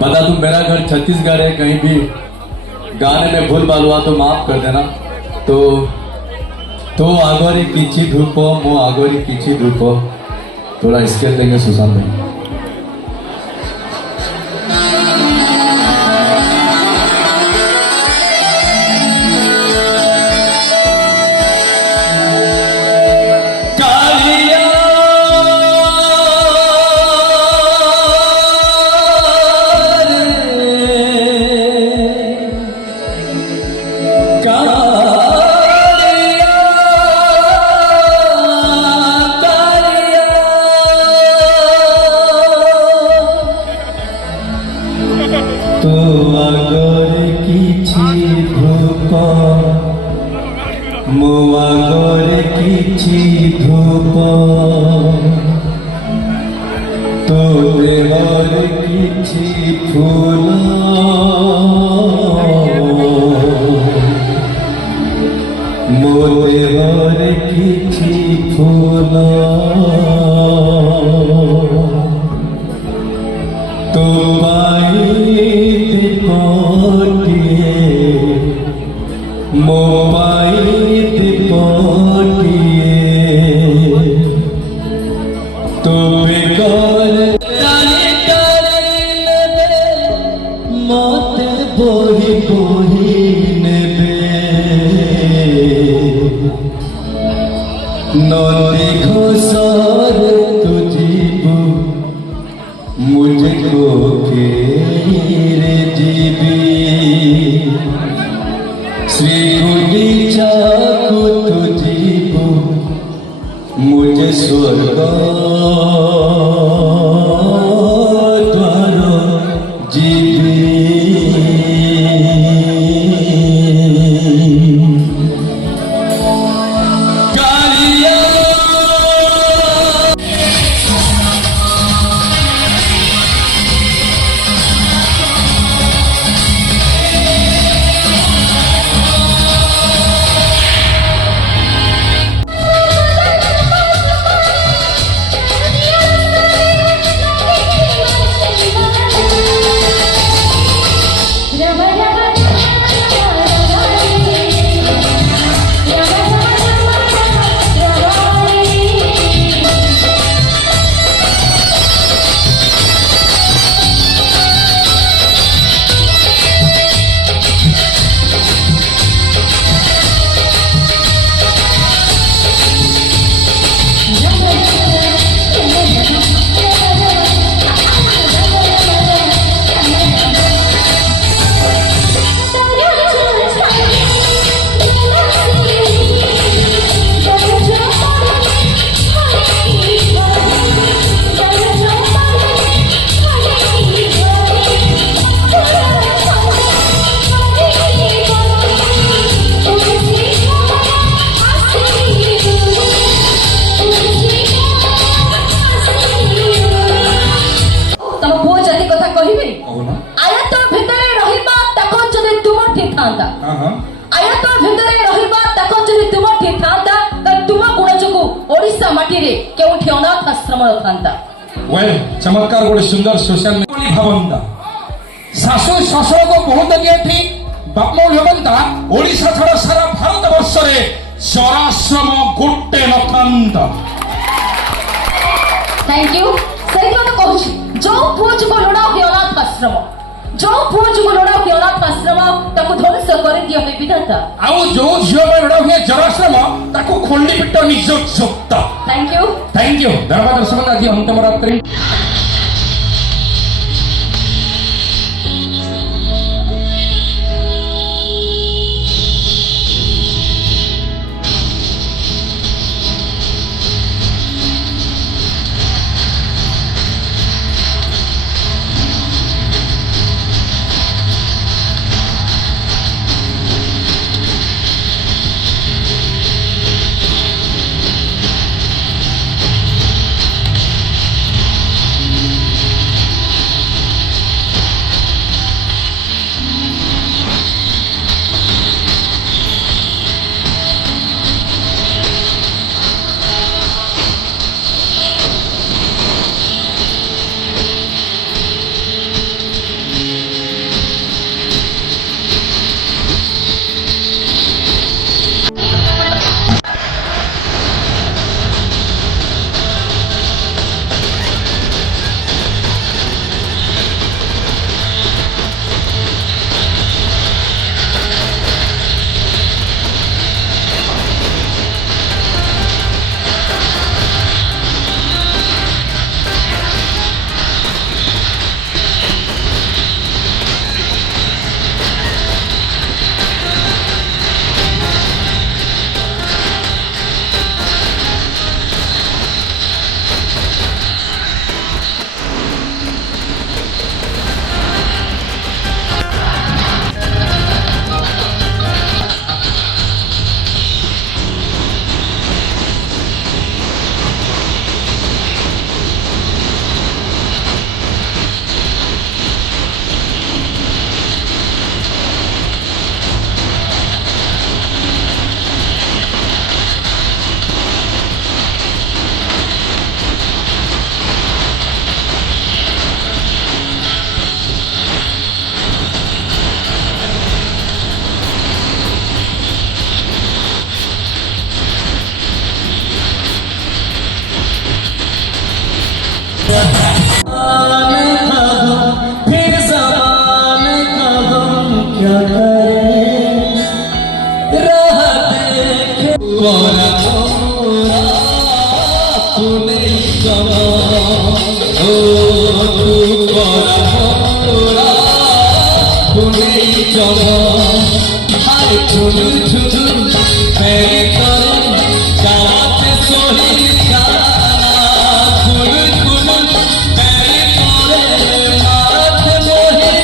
बता तुम मेरा घर छत्तीसगढ़ है, कहीं भी गाने में भूल भाल हुआ तो माफ कर देना। तो आगोरी किची धूपो मो आगोरी किची धूपो, थोड़ा स्केल देंगे सुशांत भाई। मुआगोरे किछि धूप तो देवर किछि फूल मो देवर किछि फूल तो पाई कोटिए मोबाइल पोटिए तो बेकार मत बोही बोही नेबे नदी घोषर तुझीबू मुझको घेरे जीवी श्री गुंडीचा को तुझीबू मुझे स्वर्ग द्वार जीवी चमत्कार गोटे सुंदर सोशल भावंता शाशु शशुर को बहुत थी बापमौल हेबंता ओडिशा छड़ा सारा भारत वर्ष रे चराश्रम गोटे नथांता। Thank you. सही तो कहूँ जो पुज को लोड़ा हुए अनाथ आश्रम, जो पुज को लोड़ा हुए अनाथ आश्रम ताको ध्वंस कर दिया है विधाता। आउ जो झियो में लोड़ा हुए जराश्रम ताको खोंडी पिट निज जोक्त। Thank you. Thank you. धन्यवाद दर्शक आज अंतिम रात्रि হায় ঝুলু ঝুলু প্রেম করে যাওয়াতে সহি গানা ঝুলু ঝুলু প্রেম করে মাথে মোহে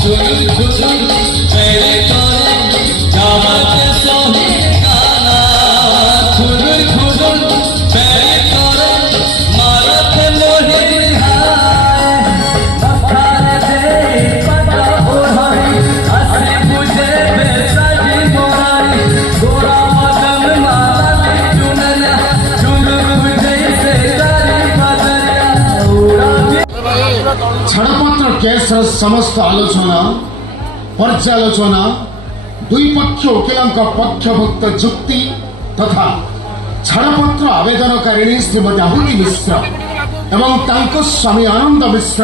ঝুলু ঝুলু প্রেম করে যাওয়াতে সহি গানা ঝুলু ঝুলু প্রেম করে মাথে মোহে ছাড়পত্র কেসর সমস্ত আলোচনা পর্যালোচনা দুই পক্ষ ওকিলଙ୍କ পক্ষভুক্ত যুক্তি তথা ছাড়পত্র আবেদনকারিণী শ্রীমতী আহুতি মিশ্র এবং ତାଙ୍କ ସ୍ୱାମୀ ଆନନ୍ଦ ମିଶ୍ର